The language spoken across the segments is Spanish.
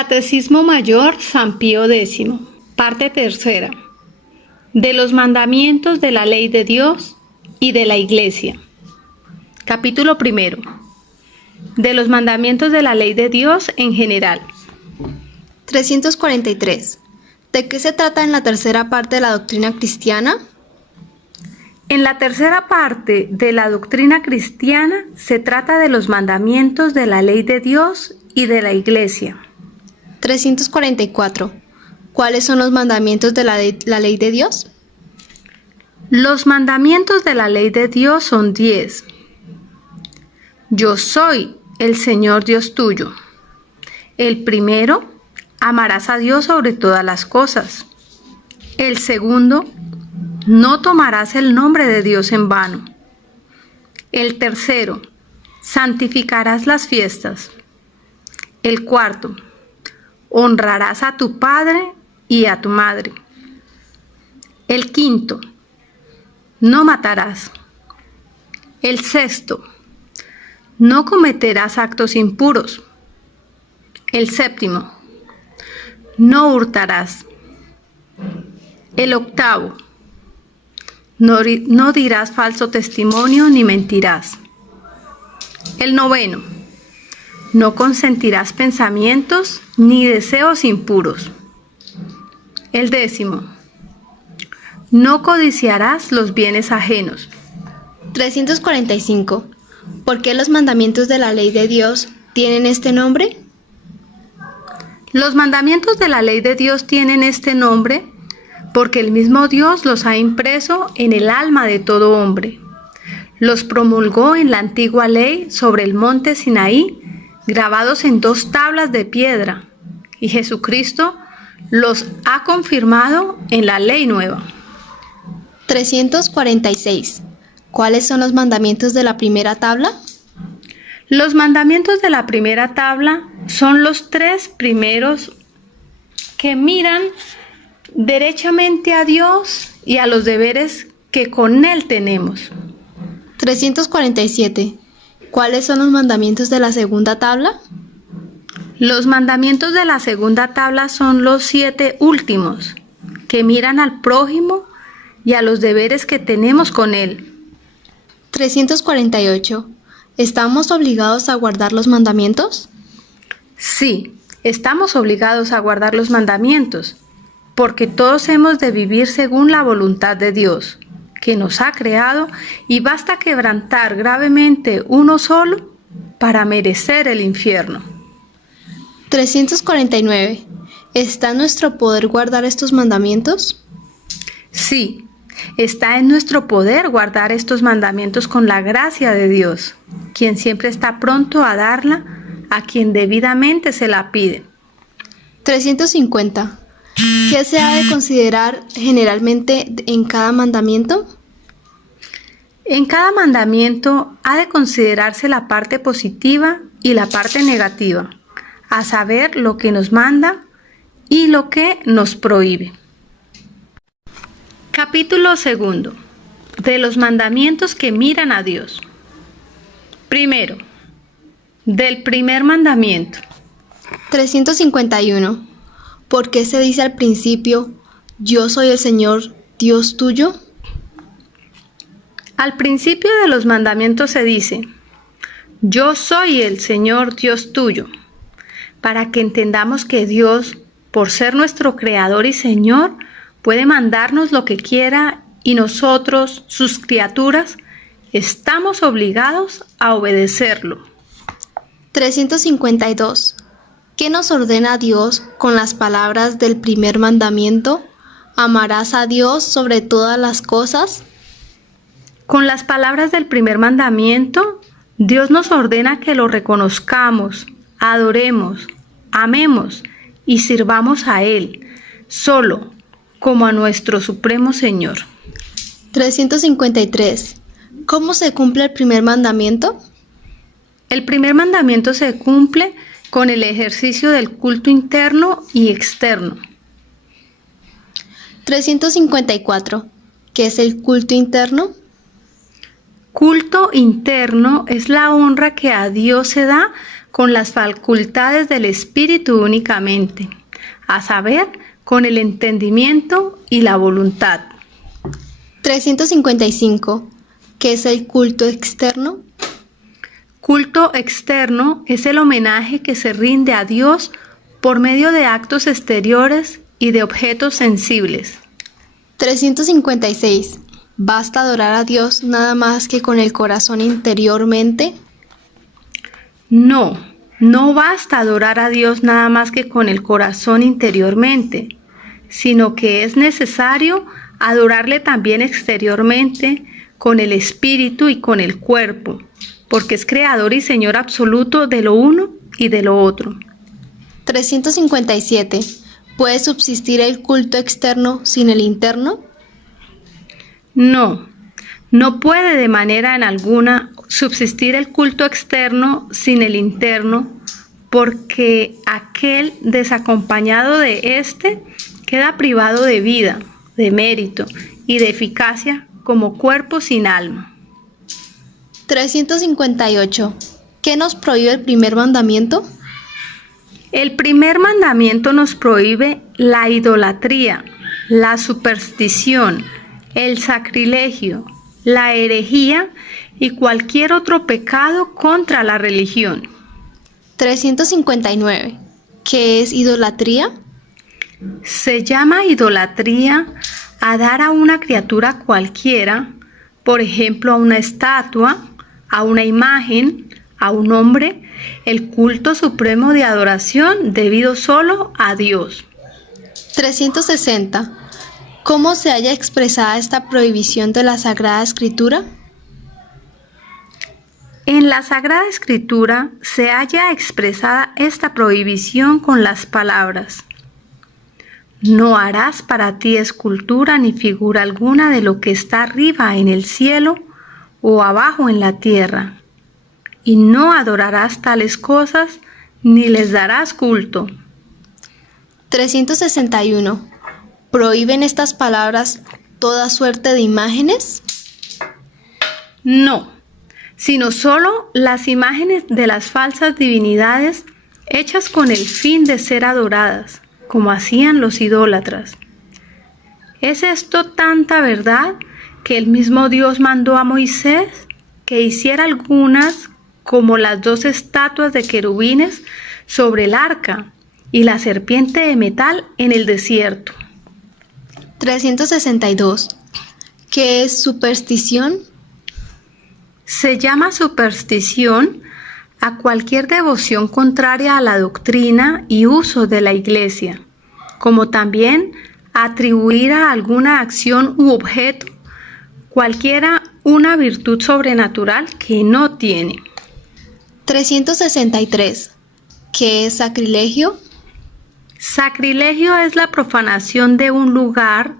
Catecismo Mayor San Pío X, parte tercera, de los mandamientos de la ley de Dios y de la Iglesia. Capítulo primero, de los mandamientos de la ley de Dios en general. 343. ¿De qué se trata en la tercera parte de la doctrina cristiana? En la tercera parte de la doctrina cristiana se trata de los mandamientos de la ley de Dios y de la Iglesia. 344. ¿Cuáles son los mandamientos de la ley de Dios? Los mandamientos de la ley de Dios son 10. Yo soy el Señor Dios tuyo. El primero, amarás a Dios sobre todas las cosas. El segundo, no tomarás el nombre de Dios en vano. El tercero, santificarás las fiestas. El cuarto, honrarás a tu padre y a tu madre. El quinto, no matarás. El sexto, no cometerás actos impuros. El séptimo, no hurtarás. El octavo, no dirás falso testimonio ni mentirás. El noveno, no consentirás pensamientos ni deseos impuros. El décimo, no codiciarás los bienes ajenos. 345. ¿Por qué los mandamientos de la ley de Dios tienen este nombre? Los mandamientos de la ley de Dios tienen este nombre porque el mismo Dios los ha impreso en el alma de todo hombre. Los promulgó en la antigua ley sobre el monte Sinaí, grabados en 2 tablas de piedra, y Jesucristo los ha confirmado en la ley nueva. 346. ¿Cuáles son los mandamientos de la primera tabla? Los mandamientos de la primera tabla son los 3 primeros que miran derechamente a Dios y a los deberes que con Él tenemos. 347. ¿Cuáles son los mandamientos de la segunda tabla? Los mandamientos de la segunda tabla son los 7 últimos, que miran al prójimo y a los deberes que tenemos con Él. 348. ¿Estamos obligados a guardar los mandamientos? Sí, estamos obligados a guardar los mandamientos, porque todos hemos de vivir según la voluntad de Dios, que nos ha creado, y basta quebrantar gravemente uno solo para merecer el infierno. 349. ¿Está en nuestro poder guardar estos mandamientos? Sí, está en nuestro poder guardar estos mandamientos con la gracia de Dios, quien siempre está pronto a darla a quien debidamente se la pide. 350. ¿Qué se ha de considerar generalmente en cada mandamiento? En cada mandamiento ha de considerarse la parte positiva y la parte negativa, a saber lo que nos manda y lo que nos prohíbe. Capítulo segundo, de los mandamientos que miran a Dios. Primero, del primer mandamiento. 351. ¿Por qué se dice al principio, yo soy el Señor Dios tuyo? Al principio de los mandamientos se dice, yo soy el Señor Dios tuyo, para que entendamos que Dios, por ser nuestro Creador y Señor, puede mandarnos lo que quiera y nosotros, sus criaturas, estamos obligados a obedecerlo. 352. ¿Qué nos ordena Dios con las palabras del primer mandamiento? ¿Amarás a Dios sobre todas las cosas? Con las palabras del primer mandamiento, Dios nos ordena que lo reconozcamos, adoremos, amemos y sirvamos a Él, solo, como a nuestro Supremo Señor. 353. ¿Cómo se cumple el primer mandamiento? El primer mandamiento se cumple con el ejercicio del culto interno y externo. 354. ¿Qué es el culto interno? Culto interno es la honra que a Dios se da con las facultades del espíritu únicamente, a saber, con el entendimiento y la voluntad. 355. ¿Qué es el culto externo? Culto externo es el homenaje que se rinde a Dios por medio de actos exteriores y de objetos sensibles. 356. ¿Basta adorar a Dios nada más que con el corazón interiormente? No, no basta adorar a Dios nada más que con el corazón interiormente, sino que es necesario adorarle también exteriormente con el espíritu y con el cuerpo, porque es creador y señor absoluto de lo uno y de lo otro. 357. ¿Puede subsistir el culto externo sin el interno? No, no puede de manera en alguna subsistir el culto externo sin el interno, porque aquel desacompañado de éste queda privado de vida, de mérito y de eficacia como cuerpo sin alma. 358. ¿Qué nos prohíbe el primer mandamiento? El primer mandamiento nos prohíbe la idolatría, la superstición, el sacrilegio, la herejía y cualquier otro pecado contra la religión. 359. ¿Qué es idolatría? Se llama idolatría a dar a una criatura cualquiera, por ejemplo a una estatua, a una imagen, a un hombre, el culto supremo de adoración debido solo a Dios. 360. ¿Cómo se halla expresada esta prohibición de la Sagrada Escritura? En la Sagrada Escritura se halla expresada esta prohibición con las palabras: no harás para ti escultura ni figura alguna de lo que está arriba en el cielo o abajo en la tierra, y no adorarás tales cosas ni les darás culto. 361. ¿Prohíben estas palabras toda suerte de imágenes? No, sino solo las imágenes de las falsas divinidades hechas con el fin de ser adoradas, como hacían los idólatras. ¿Es esto tanta verdad que el mismo Dios mandó a Moisés que hiciera algunas como las 2 estatuas de querubines sobre el arca y la serpiente de metal en el desierto? 362. ¿Qué es superstición? Se llama superstición a cualquier devoción contraria a la doctrina y uso de la Iglesia, como también atribuir a alguna acción u objeto cualquiera una virtud sobrenatural que no tiene. 363. ¿Qué es sacrilegio? Sacrilegio es la profanación de un lugar,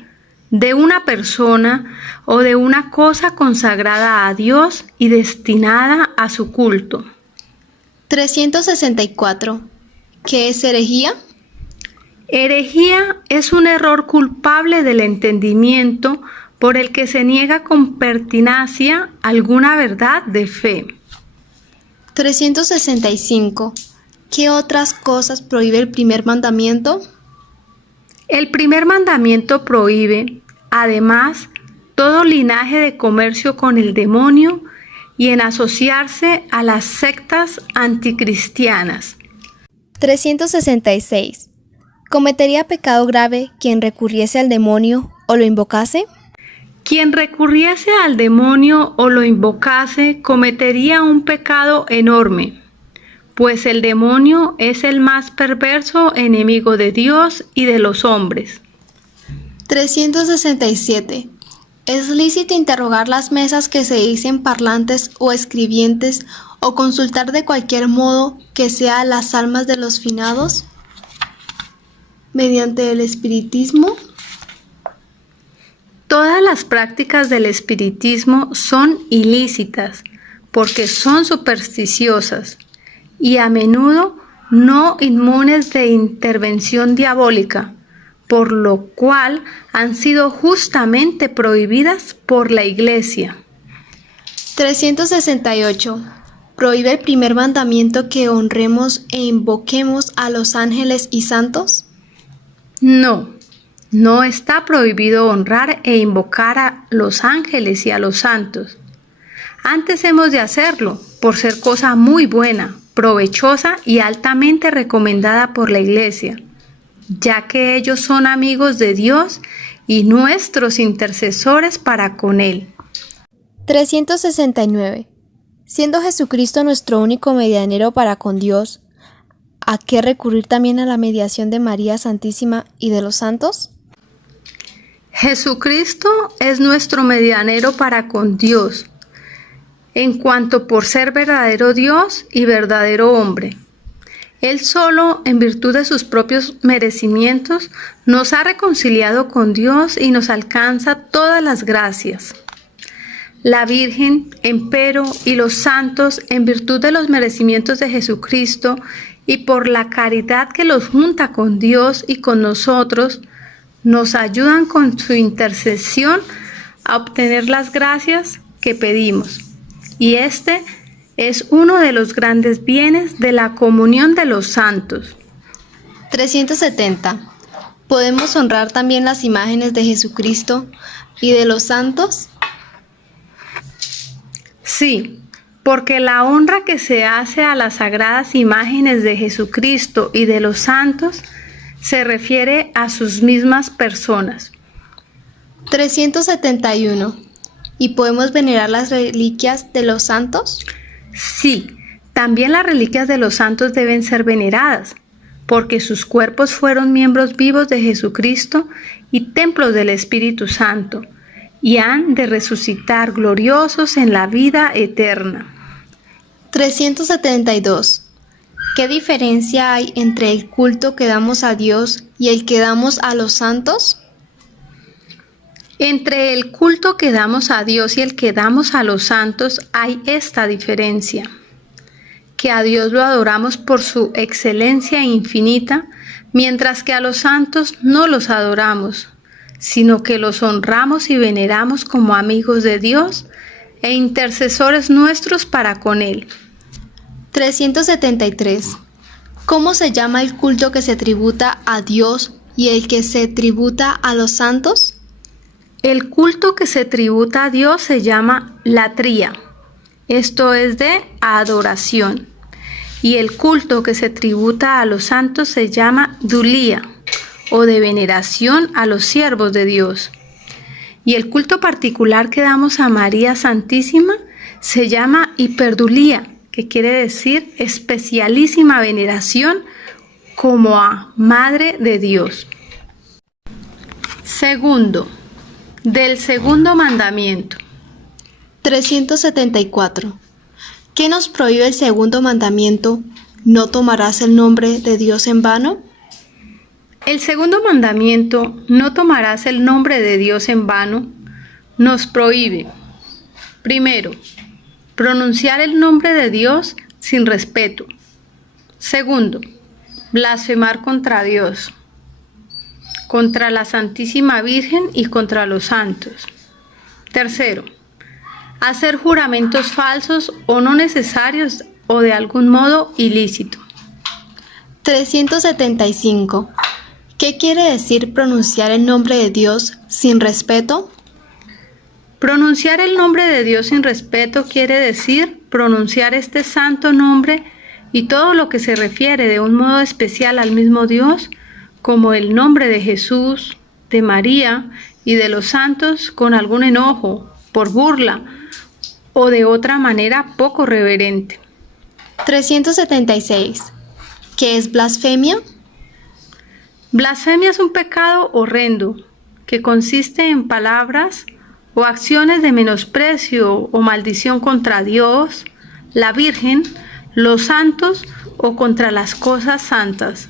de una persona o de una cosa consagrada a Dios y destinada a su culto. 364. ¿Qué es herejía? Herejía es un error culpable del entendimiento por el que se niega con pertinacia alguna verdad de fe. 365. ¿Qué otras cosas prohíbe el primer mandamiento? El primer mandamiento prohíbe, además, todo linaje de comercio con el demonio y en asociarse a las sectas anticristianas. 366. ¿Cometería pecado grave quien recurriese al demonio o lo invocase? Quien recurriese al demonio o lo invocase cometería un pecado enorme, pues el demonio es el más perverso enemigo de Dios y de los hombres. 367. ¿Es lícito interrogar las mesas que se dicen parlantes o escribientes o consultar de cualquier modo que sea las almas de los finados mediante el espiritismo? Todas las prácticas del espiritismo son ilícitas porque son supersticiosas y a menudo no inmunes de intervención diabólica, por lo cual han sido justamente prohibidas por la Iglesia. 368. ¿Prohíbe el primer mandamiento que honremos e invoquemos a los ángeles y santos? No, no está prohibido honrar e invocar a los ángeles y a los santos. Antes hemos de hacerlo, por ser cosa muy buena, provechosa y altamente recomendada por la Iglesia, ya que ellos son amigos de Dios y nuestros intercesores para con Él. 369. Siendo Jesucristo nuestro único medianero para con Dios, ¿a qué recurrir también a la mediación de María Santísima y de los santos? Jesucristo es nuestro medianero para con Dios, en cuanto por ser verdadero Dios y verdadero hombre. Él solo, en virtud de sus propios merecimientos, nos ha reconciliado con Dios y nos alcanza todas las gracias. La Virgen, empero, y los santos, en virtud de los merecimientos de Jesucristo y por la caridad que los junta con Dios y con nosotros, nos ayudan con su intercesión a obtener las gracias que pedimos. Y este es uno de los grandes bienes de la comunión de los santos. 370. ¿Podemos honrar también las imágenes de Jesucristo y de los santos? Sí, porque la honra que se hace a las sagradas imágenes de Jesucristo y de los santos se refiere a sus mismas personas. 371. ¿Y podemos venerar las reliquias de los santos? Sí, también las reliquias de los santos deben ser veneradas, porque sus cuerpos fueron miembros vivos de Jesucristo y templos del Espíritu Santo, y han de resucitar gloriosos en la vida eterna. 372. ¿Qué diferencia hay entre el culto que damos a Dios y el que damos a los santos? Entre el culto que damos a Dios y el que damos a los santos hay esta diferencia, que a Dios lo adoramos por su excelencia infinita, mientras que a los santos no los adoramos, sino que los honramos y veneramos como amigos de Dios e intercesores nuestros para con Él. 373. ¿Cómo se llama el culto que se tributa a Dios y el que se tributa a los santos? El culto que se tributa a Dios se llama latría, esto es de adoración, y el culto que se tributa a los santos se llama dulía, o de veneración a los siervos de Dios. Y el culto particular que damos a María Santísima se llama hiperdulía, que quiere decir especialísima veneración como a Madre de Dios. Segundo, del segundo mandamiento. 374. ¿Qué nos prohíbe el segundo mandamiento? ¿No tomarás el nombre de Dios en vano? El segundo mandamiento, no tomarás el nombre de Dios en vano, nos prohíbe, primero, pronunciar el nombre de Dios sin respeto. Segundo, blasfemar contra Dios, contra la Santísima Virgen y contra los santos. Tercero, hacer juramentos falsos o no necesarios o de algún modo ilícito. 375. ¿Qué quiere decir pronunciar el nombre de Dios sin respeto? Pronunciar el nombre de Dios sin respeto quiere decir pronunciar este santo nombre y todo lo que se refiere de un modo especial al mismo Dios, como el nombre de Jesús, de María y de los santos con algún enojo, por burla o de otra manera poco reverente. 376. ¿Qué es blasfemia? Blasfemia es un pecado horrendo que consiste en palabras o acciones de menosprecio o maldición contra Dios, la Virgen, los santos o contra las cosas santas.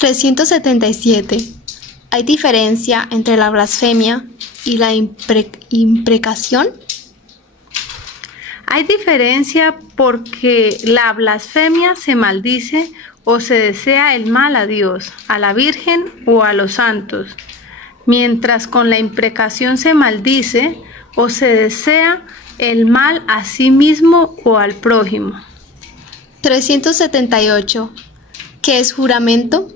377. ¿Hay diferencia entre la blasfemia y la imprecación? Hay diferencia porque la blasfemia se maldice o se desea el mal a Dios, a la Virgen o a los santos, mientras con la imprecación se maldice o se desea el mal a sí mismo o al prójimo. 378. ¿Qué es juramento?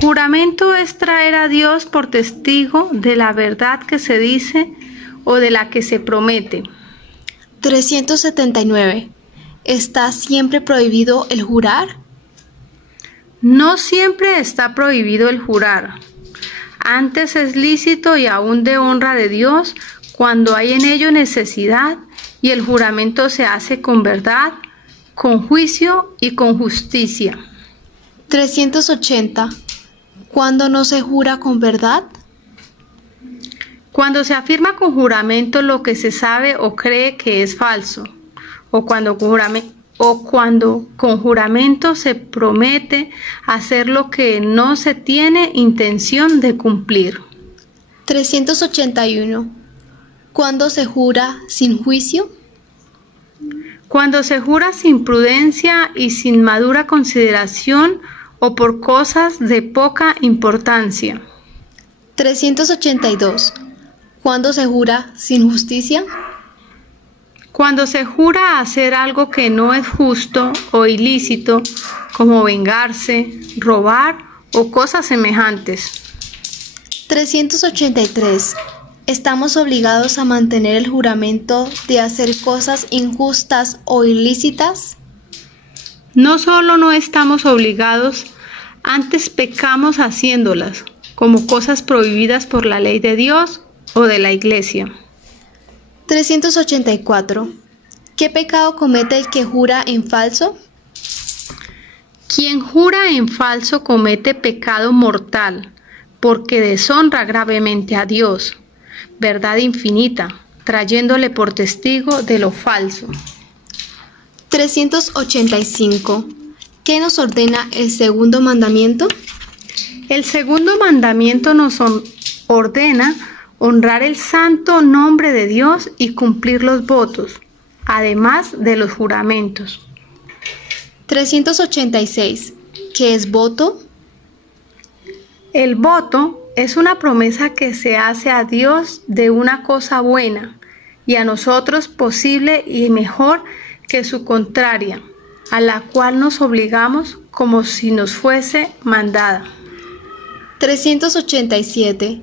Juramento es traer a Dios por testigo de la verdad que se dice o de la que se promete. 379. ¿Está siempre prohibido el jurar? No siempre está prohibido el jurar. Antes es lícito y aún de honra de Dios cuando hay en ello necesidad y el juramento se hace con verdad, con juicio y con justicia. 380. ¿Cuándo no se jura con verdad? Cuando se afirma con juramento lo que se sabe o cree que es falso, o cuando con juramento se promete hacer lo que no se tiene intención de cumplir. 381. ¿Cuándo se jura sin juicio? Cuando se jura sin prudencia y sin madura consideración o por cosas de poca importancia. 382. ¿Cuándo se jura sin justicia? Cuando se jura hacer algo que no es justo o ilícito, como vengarse, robar o cosas semejantes. 383. ¿Estamos obligados a mantener el juramento de hacer cosas injustas o ilícitas? No solo no estamos obligados, antes pecamos haciéndolas, como cosas prohibidas por la ley de Dios o de la Iglesia. 384. ¿Qué pecado comete el que jura en falso? Quien jura en falso comete pecado mortal, porque deshonra gravemente a Dios, verdad infinita, trayéndole por testigo de lo falso. 385. ¿Qué nos ordena el segundo mandamiento? El segundo mandamiento nos ordena honrar el santo nombre de Dios y cumplir los votos, además de los juramentos. 386. ¿Qué es voto? El voto es una promesa que se hace a Dios de una cosa buena y a nosotros posible y mejor que su contraria, a la cual nos obligamos como si nos fuese mandada. 387.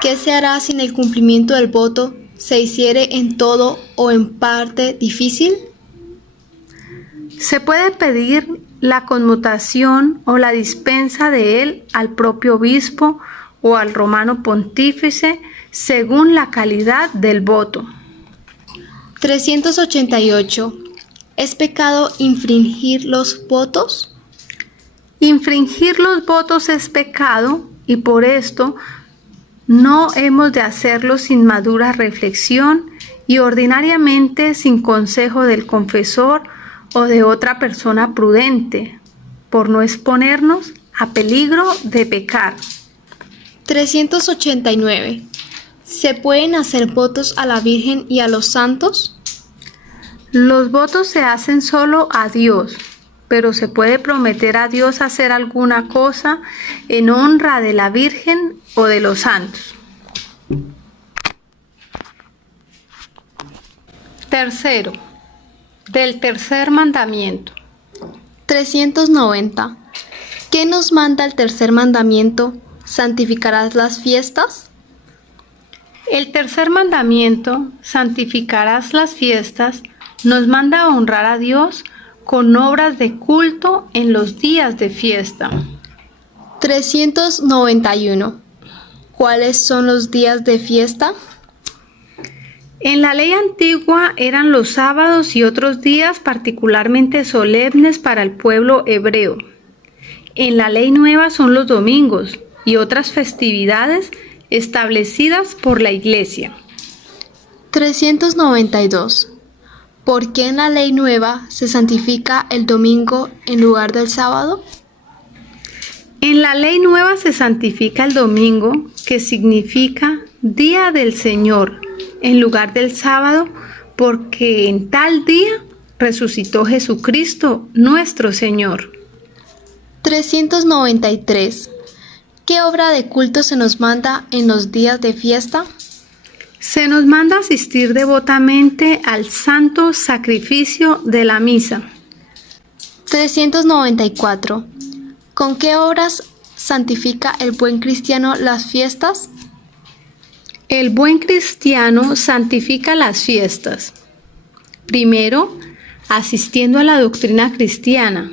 ¿Qué se hará si en el cumplimiento del voto se hiciere en todo o en parte difícil? Se puede pedir la conmutación o la dispensa de él al propio obispo o al romano pontífice según la calidad del voto. 388. ¿Es pecado infringir los votos? Infringir los votos es pecado y por esto no hemos de hacerlo sin madura reflexión y ordinariamente sin consejo del confesor o de otra persona prudente, por no exponernos a peligro de pecar. 389. ¿Se pueden hacer votos a la Virgen y a los santos? Los votos se hacen solo a Dios, pero se puede prometer a Dios hacer alguna cosa en honra de la Virgen o de los santos. Tercero, del tercer mandamiento. 390. ¿Qué nos manda el tercer mandamiento? ¿Santificarás las fiestas? El tercer mandamiento, santificarás las fiestas, nos manda a honrar a Dios con obras de culto en los días de fiesta. 391. ¿Cuáles son los días de fiesta? En la ley antigua eran los sábados y otros días particularmente solemnes para el pueblo hebreo. En la ley nueva son los domingos y otras festividades establecidas por la Iglesia. 392. ¿Por qué en la ley nueva se santifica el domingo en lugar del sábado? En la ley nueva se santifica el domingo, que significa día del Señor, en lugar del sábado, porque en tal día resucitó Jesucristo, nuestro Señor. 393. ¿Qué obra de culto se nos manda en los días de fiesta? Se nos manda asistir devotamente al santo sacrificio de la misa. 394. ¿Con qué obras santifica el buen cristiano las fiestas? El buen cristiano santifica las fiestas. Primero, asistiendo a la doctrina cristiana,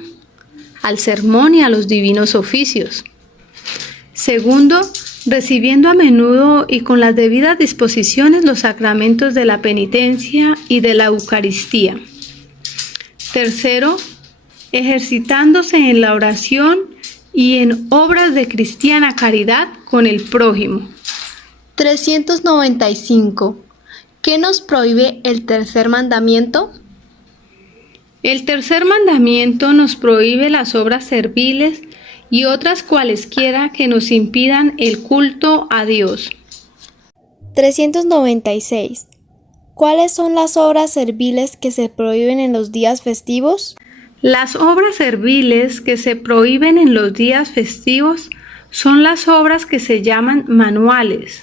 al sermón y a los divinos oficios. Segundo, recibiendo a menudo y con las debidas disposiciones los sacramentos de la penitencia y de la Eucaristía. Tercero, ejercitándose en la oración y en obras de cristiana caridad con el prójimo. 395. ¿Qué nos prohíbe el tercer mandamiento? El tercer mandamiento nos prohíbe las obras serviles y otras cualesquiera que nos impidan el culto a Dios. 396. ¿Cuáles son las obras serviles que se prohíben en los días festivos? Las obras serviles que se prohíben en los días festivos son las obras que se llaman manuales,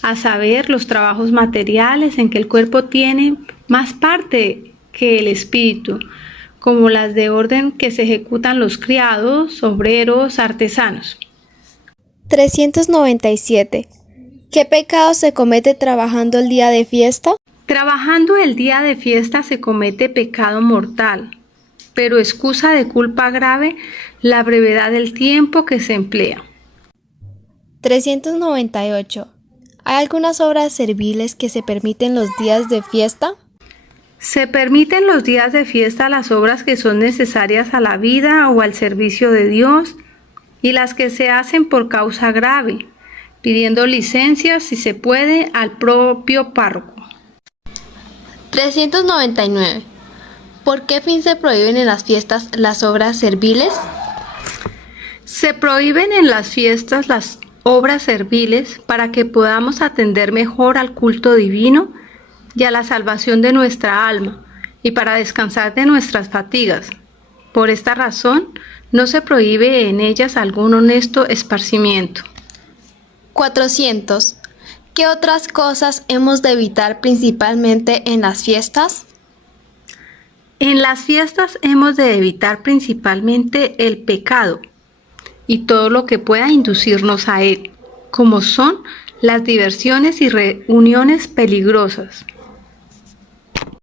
a saber, los trabajos materiales en que el cuerpo tiene más parte que el espíritu, como las de orden que se ejecutan los criados, obreros, artesanos. 397. ¿Qué pecado se comete trabajando el día de fiesta? Trabajando el día de fiesta se comete pecado mortal, pero excusa de culpa grave la brevedad del tiempo que se emplea. 398. ¿Hay algunas obras serviles que se permiten los días de fiesta? Se permiten los días de fiesta las obras que son necesarias a la vida o al servicio de Dios y las que se hacen por causa grave, pidiendo licencia, si se puede, al propio párroco. 399. ¿Por qué fin se prohíben en las fiestas las obras serviles? Se prohíben en las fiestas las obras serviles para que podamos atender mejor al culto divino y a la salvación de nuestra alma y para descansar de nuestras fatigas. Por esta razón, no se prohíbe en ellas algún honesto esparcimiento. 400. ¿Qué otras cosas hemos de evitar principalmente en las fiestas? En las fiestas hemos de evitar principalmente el pecado y todo lo que pueda inducirnos a él, como son las diversiones y reuniones peligrosas,